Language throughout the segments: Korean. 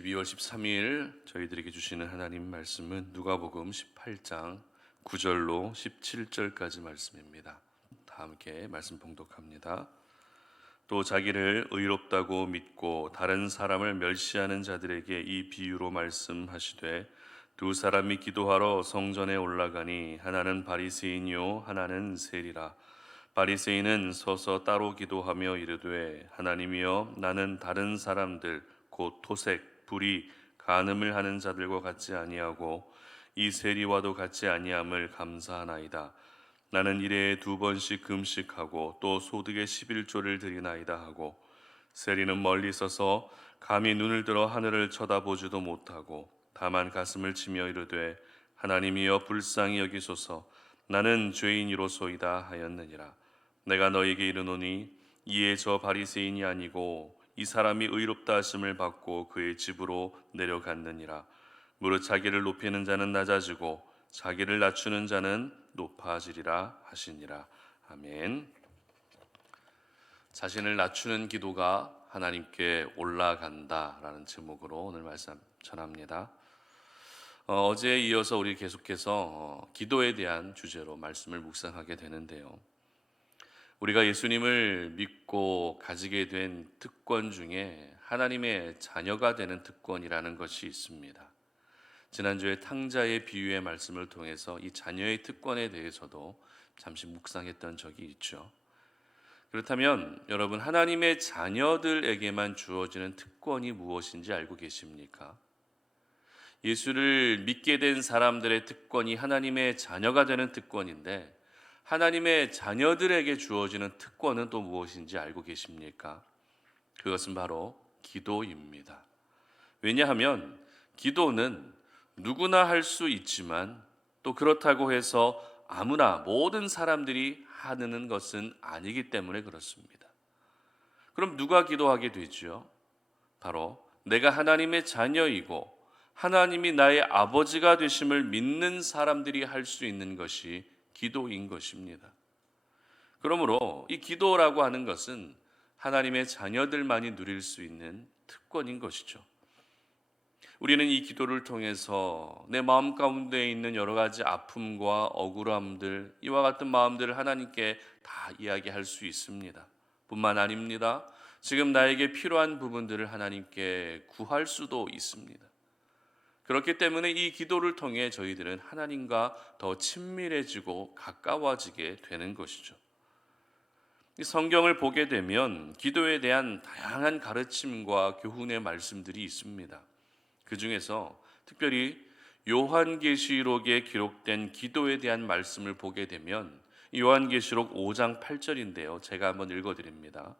12월 13일 저희들에게 주시는 하나님 말씀은 누가복음 18장 9절로 17절까지 말씀입니다. 다 함께 말씀 봉독합니다. 또 자기를 의롭다고 믿고 다른 사람을 멸시하는 자들에게 이 비유로 말씀하시되 두 사람이 기도하러 성전에 올라가니 하나는 바리새인이요 하나는 세리라. 바리새인은 서서 따로 기도하며 이르되 하나님이여 나는 다른 사람들 곧 토색, 불의, 간음을 하는 자들과 같지 아니하고 이 세리와도 같지 아니함을 감사하나이다. 나는 일에 2번씩 금식하고 또 소득의 11조를 드리나이다 하고 세리는 멀리 서서 감히 눈을 들어 하늘을 쳐다보지도 못하고 다만 가슴을 치며 이르되 하나님이여 불쌍히 여기소서 나는 죄인이로소이다 하였느니라. 내가 너에게 이르노니 이에 저 바리새인이 아니고 이 사람이 의롭다 하심을 받고 그의 집으로 내려갔느니라. 무릇 자기를 높이는 자는 낮아지고 자기를 낮추는 자는 높아지리라 하시니라. 아멘. 자신을 낮추는 기도가 하나님께 올라간다라는 제목으로 오늘 말씀 전합니다. 어제에 이어서 우리 계속해서 기도에 대한 주제로 말씀을 묵상하게 되는데요. 우리가 예수님을 믿고 가지게 된 특권 중에 하나님의 자녀가 되는 특권이라는 것이 있습니다. 지난주에 탕자의 비유의 말씀을 통해서 이 자녀의 특권에 대해서도 잠시 묵상했던 적이 있죠. 그렇다면 여러분, 하나님의 자녀들에게만 주어지는 특권이 무엇인지 알고 계십니까? 예수를 믿게 된 사람들의 특권이 하나님의 자녀가 되는 특권인데 하나님의 자녀들에게 주어지는 특권은 또 무엇인지 알고 계십니까? 그것은 바로 기도입니다. 왜냐하면 기도는 누구나 할 수 있지만 또 그렇다고 해서 아무나 모든 사람들이 하는 것은 아니기 때문에 그렇습니다. 그럼 누가 기도하게 되죠? 바로 내가 하나님의 자녀이고 하나님이 나의 아버지가 되심을 믿는 사람들이 할 수 있는 것이 기도인 것입니다. 그러므로 이 기도라고 하는 것은 하나님의 자녀들만이 누릴 수 있는 특권인 것이죠. 우리는 이 기도를 통해서 내 마음 가운데 있는 여러 가지 아픔과 억울함들, 이와 같은 마음들을 하나님께 다 이야기할 수 있습니다. 뿐만 아닙니다. 지금 나에게 필요한 부분들을 하나님께 구할 수도 있습니다. 그렇기 때문에 이 기도를 통해 저희들은 하나님과 더 친밀해지고 가까워지게 되는 것이죠. 이 성경을 보게 되면 기도에 대한 다양한 가르침과 교훈의 말씀들이 있습니다. 그 중에서 특별히 요한계시록에 기록된 기도에 대한 말씀을 보게 되면 요한계시록 5장 8절인데요. 제가 한번 읽어드립니다.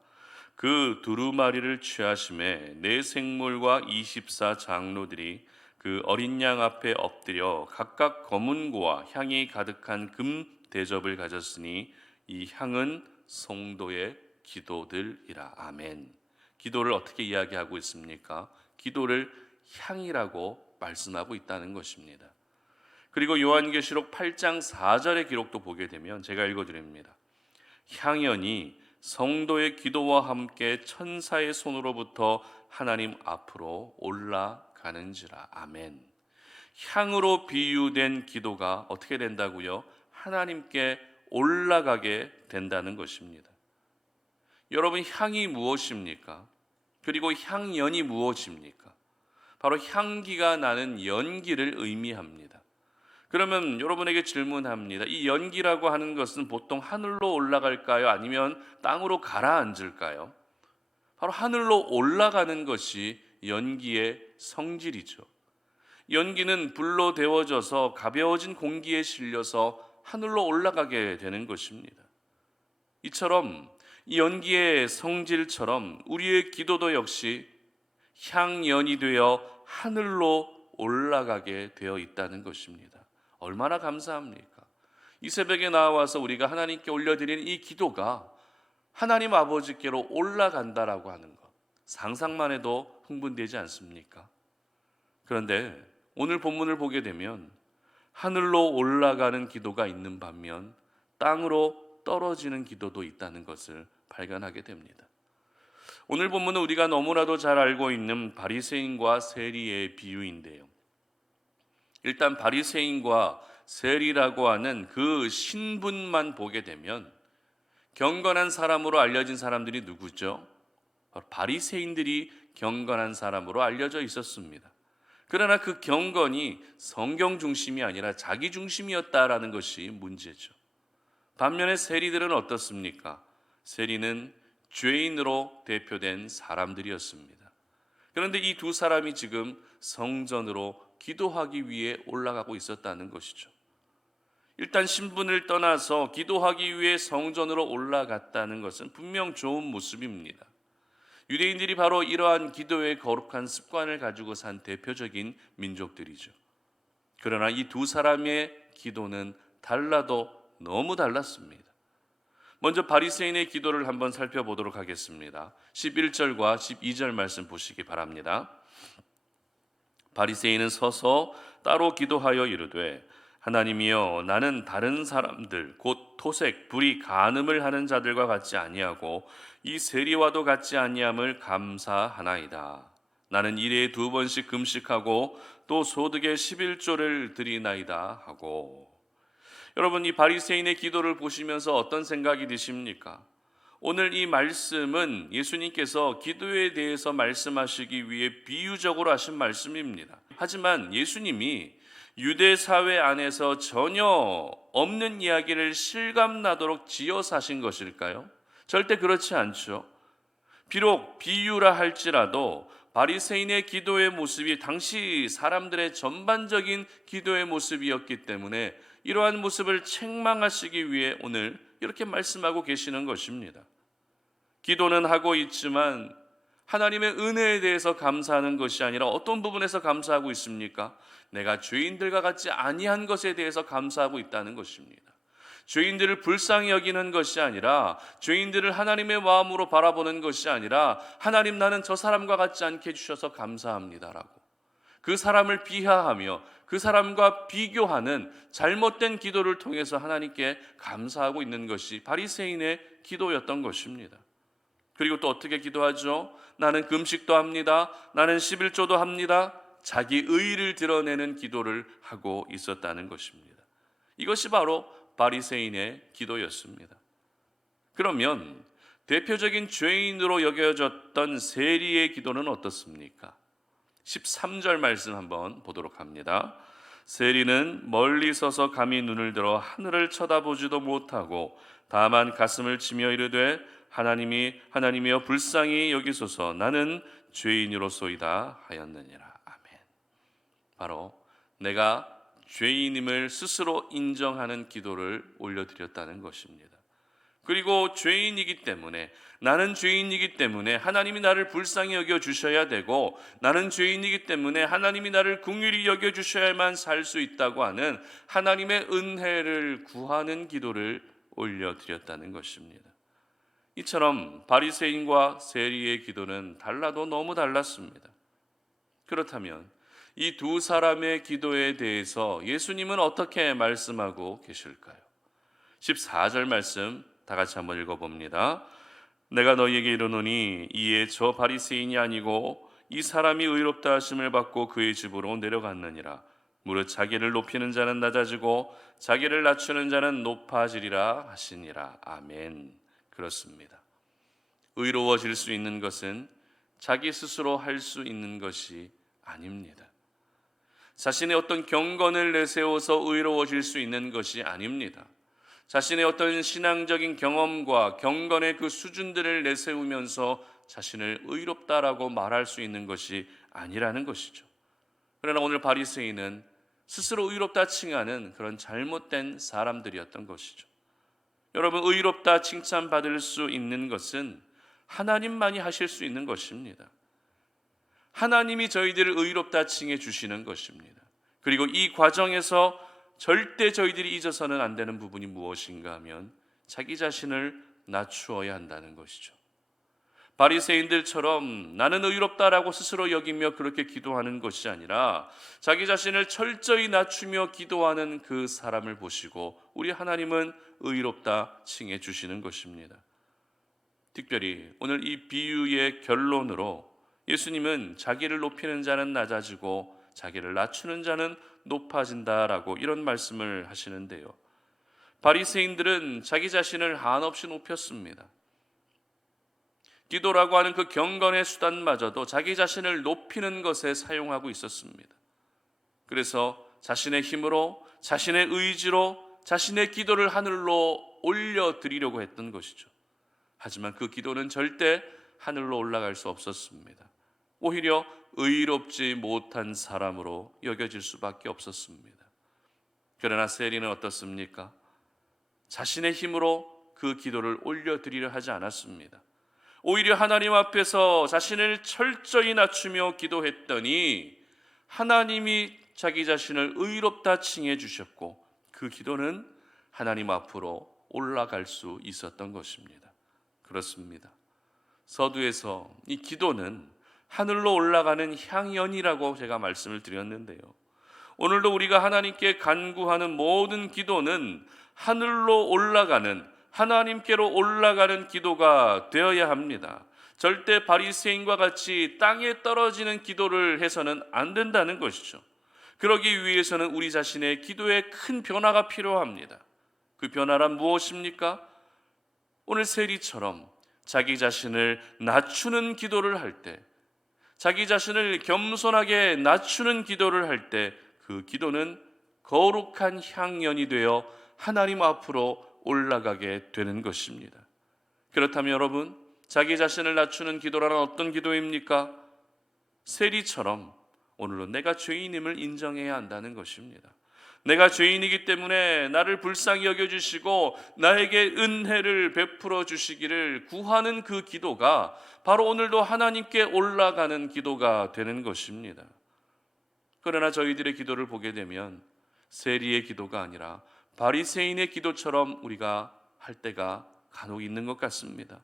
그 두루마리를 취하심에 네 생물과 24 장로들이 그 어린 양 앞에 엎드려 각각 검은고와 향이 가득한 금 대접을 가졌으니 이 향은 성도의 기도들이라. 아멘. 기도를 어떻게 이야기하고 있습니까? 기도를 향이라고 말씀하고 있다는 것입니다. 그리고 요한계시록 8장 4절의 기록도 보게 되면 제가 읽어드립니다. 향연이 성도의 기도와 함께 천사의 손으로부터 하나님 앞으로 올라가는지라. 아멘. 향으로 비유된 기도가 어떻게 된다고요? 하나님께 올라가게 된다는 것입니다. 여러분, 향이 무엇입니까? 그리고 향연이 무엇입니까? 바로 향기가 나는 연기를 의미합니다. 그러면 여러분에게 질문합니다. 이 연기라고 하는 것은 보통 하늘로 올라갈까요? 아니면 땅으로 가라앉을까요? 바로 하늘로 올라가는 것이 연기의 성질이죠. 연기는 불로 데워져서 가벼워진 공기에 실려서 하늘로 올라가게 되는 것입니다. 이처럼 이 연기의 성질처럼 우리의 기도도 역시 향연이 되어 하늘로 올라가게 되어 있다는 것입니다. 얼마나 감사합니까? 이 새벽에 나와서 우리가 하나님께 올려드리는 이 기도가 하나님 아버지께로 올라간다라고 하는 것, 상상만 해도 흥분되지 않습니까? 그런데 오늘 본문을 보게 되면 하늘로 올라가는 기도가 있는 반면 땅으로 떨어지는 기도도 있다는 것을 발견하게 됩니다. 오늘 본문은 우리가 너무나도 잘 알고 있는 바리새인과 세리의 비유인데요. 일단 바리새인과 세리라고 하는 그 신분만 보게 되면 경건한 사람으로 알려진 사람들이 누구죠? 바로 바리새인들이 경건한 사람으로 알려져 있었습니다. 그러나 그 경건이 성경 중심이 아니라 자기 중심이었다라는 것이 문제죠. 반면에 세리들은 어떻습니까? 세리는 죄인으로 대표된 사람들이었습니다. 그런데 이 두 사람이 지금 성전으로 기도하기 위해 올라가고 있었다는 것이죠. 일단 신분을 떠나서 기도하기 위해 성전으로 올라갔다는 것은 분명 좋은 모습입니다. 유대인들이 바로 이러한 기도의 거룩한 습관을 가지고 산 대표적인 민족들이죠. 그러나 이 두 사람의 기도는 달라도 너무 달랐습니다. 먼저 바리새인의 기도를 한번 살펴보도록 하겠습니다. 11절과 12절 말씀 보시기 바랍니다. 바리새인은 서서 따로 기도하여 이르되 하나님이여 나는 다른 사람들 곧 토색, 불의, 간음을 하는 자들과 같지 아니하고 이 세리와도 같지 아니함을 감사하나이다. 나는 일에 2번씩 금식하고 또 소득의 11조를 드리나이다 하고. 여러분, 이 바리새인의 기도를 보시면서 어떤 생각이 드십니까? 오늘 이 말씀은 예수님께서 기도에 대해서 말씀하시기 위해 비유적으로 하신 말씀입니다. 하지만 예수님이 유대 사회 안에서 전혀 없는 이야기를 실감나도록 지어서 하신 것일까요? 절대 그렇지 않죠. 비록 비유라 할지라도 바리새인의 기도의 모습이 당시 사람들의 전반적인 기도의 모습이었기 때문에 이러한 모습을 책망하시기 위해 오늘 이렇게 말씀하고 계시는 것입니다. 기도는 하고 있지만 하나님의 은혜에 대해서 감사하는 것이 아니라 어떤 부분에서 감사하고 있습니까? 내가 죄인들과 같지 아니한 것에 대해서 감사하고 있다는 것입니다. 죄인들을 불쌍히 여기는 것이 아니라, 죄인들을 하나님의 마음으로 바라보는 것이 아니라, 하나님 나는 저 사람과 같지 않게 해주셔서 감사합니다라고 그 사람을 비하하며 그 사람과 비교하는 잘못된 기도를 통해서 하나님께 감사하고 있는 것이 바리새인의 기도였던 것입니다. 그리고 또 어떻게 기도하죠? 나는 금식도 합니다. 나는 11조도 합니다. 자기 의의를 드러내는 기도를 하고 있었다는 것입니다. 이것이 바로 바리새인의 기도였습니다. 그러면 대표적인 죄인으로 여겨졌던 세리의 기도는 어떻습니까? 13절 말씀 한번 보도록 합니다. 세리는 멀리 서서 감히 눈을 들어 하늘을 쳐다보지도 못하고 다만 가슴을 치며 이르되 하나님이여 불쌍히 여기소서 나는 죄인으로소이다 하였느니라. 아멘. 바로 내가 죄인임을 스스로 인정하는 기도를 올려드렸다는 것입니다. 그리고 죄인이기 때문에, 나는 죄인이기 때문에 하나님이 나를 불쌍히 여겨주셔야 되고, 나는 죄인이기 때문에 하나님이 나를 긍휼히 여겨주셔야만 살 수 있다고 하는 하나님의 은혜를 구하는 기도를 올려드렸다는 것입니다. 이처럼 바리새인과 세리의 기도는 달라도 너무 달랐습니다. 그렇다면 이 두 사람의 기도에 대해서 예수님은 어떻게 말씀하고 계실까요? 14절 말씀 다 같이 한번 읽어봅니다. 내가 너희에게 이르노니 이에 저 바리새인이 아니고 이 사람이 의롭다 하심을 받고 그의 집으로 내려갔느니라. 무릇 자기를 높이는 자는 낮아지고 자기를 낮추는 자는 높아지리라 하시니라. 아멘. 그렇습니다. 의로워질 수 있는 것은 자기 스스로 할 수 있는 것이 아닙니다. 자신의 어떤 경건을 내세워서 의로워질 수 있는 것이 아닙니다. 자신의 어떤 신앙적인 경험과 경건의 그 수준들을 내세우면서 자신을 의롭다라고 말할 수 있는 것이 아니라는 것이죠. 그러나 오늘 바리새인은 스스로 의롭다 칭하는 그런 잘못된 사람들이었던 것이죠. 여러분, 의롭다 칭찬받을 수 있는 것은 하나님만이 하실 수 있는 것입니다. 하나님이 저희들을 의롭다 칭해 주시는 것입니다. 그리고 이 과정에서 절대 저희들이 잊어서는 안 되는 부분이 무엇인가 하면 자기 자신을 낮추어야 한다는 것이죠. 바리새인들처럼 나는 의롭다라고 스스로 여기며 그렇게 기도하는 것이 아니라 자기 자신을 철저히 낮추며 기도하는 그 사람을 보시고 우리 하나님은 의롭다 칭해 주시는 것입니다. 특별히 오늘 이 비유의 결론으로 예수님은 자기를 높이는 자는 낮아지고 자기를 낮추는 자는 높아진다라고 이런 말씀을 하시는데요. 바리새인들은 자기 자신을 한없이 높였습니다. 기도라고 하는 그 경건의 수단마저도 자기 자신을 높이는 것에 사용하고 있었습니다. 그래서 자신의 힘으로, 자신의 의지로 자신의 기도를 하늘로 올려드리려고 했던 것이죠. 하지만 그 기도는 절대 하늘로 올라갈 수 없었습니다. 오히려 의롭지 못한 사람으로 여겨질 수밖에 없었습니다. 그러나 세리는 어떻습니까? 자신의 힘으로 그 기도를 올려드리려 하지 않았습니다. 오히려 하나님 앞에서 자신을 철저히 낮추며 기도했더니 하나님이 자기 자신을 의롭다 칭해 주셨고 그 기도는 하나님 앞으로 올라갈 수 있었던 것입니다. 그렇습니다. 서두에서 이 기도는 하늘로 올라가는 향연이라고 제가 말씀을 드렸는데요. 오늘도 우리가 하나님께 간구하는 모든 기도는 하늘로 올라가는, 하나님께로 올라가는 기도가 되어야 합니다. 절대 바리새인과 같이 땅에 떨어지는 기도를 해서는 안 된다는 것이죠. 그러기 위해서는 우리 자신의 기도에 큰 변화가 필요합니다. 그 변화란 무엇입니까? 오늘 세리처럼 자기 자신을 낮추는 기도를 할 때, 자기 자신을 겸손하게 낮추는 기도를 할 때 그 기도는 거룩한 향연이 되어 하나님 앞으로 올라가게 되는 것입니다. 그렇다면 여러분, 자기 자신을 낮추는 기도라는 어떤 기도입니까? 세리처럼 오늘로 내가 죄인임을 인정해야 한다는 것입니다. 내가 죄인이기 때문에 나를 불쌍히 여겨주시고 나에게 은혜를 베풀어 주시기를 구하는 그 기도가 바로 오늘도 하나님께 올라가는 기도가 되는 것입니다. 그러나 저희들의 기도를 보게 되면 세리의 기도가 아니라 바리새인의 기도처럼 우리가 할 때가 간혹 있는 것 같습니다.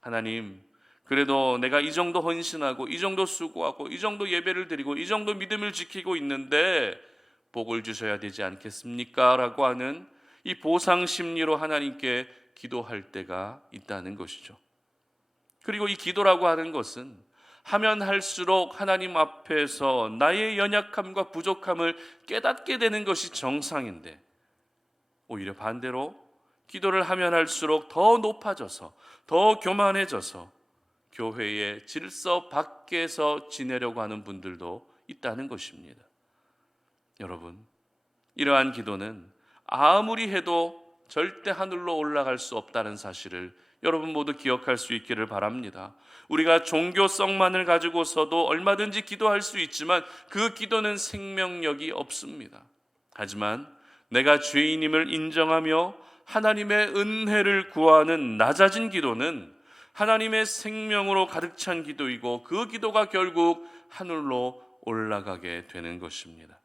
하나님, 그래도 내가 이 정도 헌신하고 이 정도 수고하고 이 정도 예배를 드리고 이 정도 믿음을 지키고 있는데 복을 주셔야 되지 않겠습니까? 라고 하는 이 보상 심리로 하나님께 기도할 때가 있다는 것이죠. 그리고 이 기도라고 하는 것은 하면 할수록 하나님 앞에서 나의 연약함과 부족함을 깨닫게 되는 것이 정상인데 오히려 반대로 기도를 하면 할수록 더 높아져서 더 교만해져서 교회의 질서 밖에서 지내려고 하는 분들도 있다는 것입니다. 여러분, 이러한 기도는 아무리 해도 절대 하늘로 올라갈 수 없다는 사실을 여러분 모두 기억할 수 있기를 바랍니다. 우리가 종교성만을 가지고서도 얼마든지 기도할 수 있지만 그 기도는 생명력이 없습니다. 하지만 내가 죄인임을 인정하며 하나님의 은혜를 구하는 낮아진 기도는 하나님의 생명으로 가득 찬 기도이고 그 기도가 결국 하늘로 올라가게 되는 것입니다.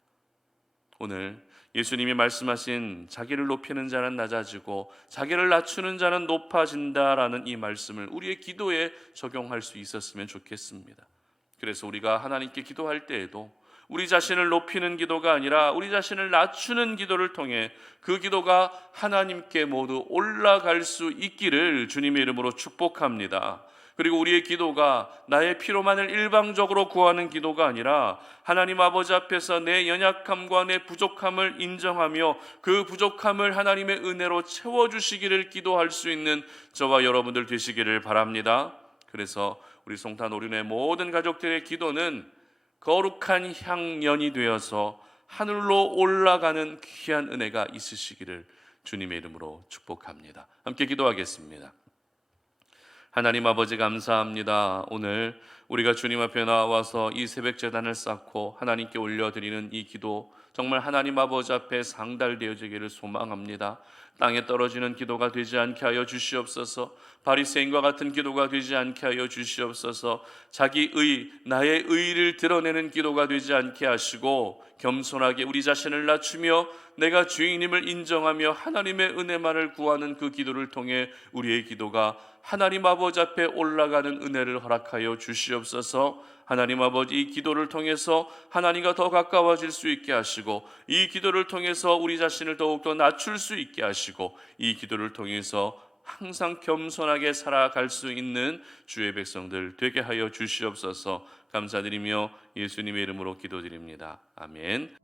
오늘 예수님이 말씀하신 자기를 높이는 자는 낮아지고 자기를 낮추는 자는 높아진다라는 이 말씀을 우리의 기도에 적용할 수 있었으면 좋겠습니다. 그래서 우리가 하나님께 기도할 때에도 우리 자신을 높이는 기도가 아니라 우리 자신을 낮추는 기도를 통해 그 기도가 하나님께 모두 올라갈 수 있기를 주님의 이름으로 축복합니다. 그리고 우리의 기도가 나의 피로만을 일방적으로 구하는 기도가 아니라 하나님 아버지 앞에서 내 연약함과 내 부족함을 인정하며 그 부족함을 하나님의 은혜로 채워주시기를 기도할 수 있는 저와 여러분들 되시기를 바랍니다. 그래서 우리 송탄 오륜의 모든 가족들의 기도는 거룩한 향연이 되어서 하늘로 올라가는 귀한 은혜가 있으시기를 주님의 이름으로 축복합니다. 함께 기도하겠습니다. 하나님 아버지 감사합니다. 오늘 우리가 주님 앞에 나와서 이 새벽 제단을 쌓고 하나님께 올려드리는 이 기도 정말 하나님 아버지 앞에 상달되어지기를 소망합니다. 땅에 떨어지는 기도가 되지 않게 하여 주시옵소서. 바리새인과 같은 기도가 되지 않게 하여 주시옵소서. 자기의 나의 의를 드러내는 기도가 되지 않게 하시고 겸손하게 우리 자신을 낮추며 내가 죄인임을 인정하며 하나님의 은혜만을 구하는 그 기도를 통해 우리의 기도가 하나님 아버지 앞에 올라가는 은혜를 허락하여 주시옵소서. 하나님 아버지, 이 기도를 통해서 하나님과 더 가까워질 수 있게 하시고 이 기도를 통해서 우리 자신을 더욱더 낮출 수 있게 하시고 이 기도를 통해서 항상 겸손하게 살아갈 수 있는 주의 백성들 되게 하여 주시옵소서. 감사드리며 예수님의 이름으로 기도드립니다. 아멘.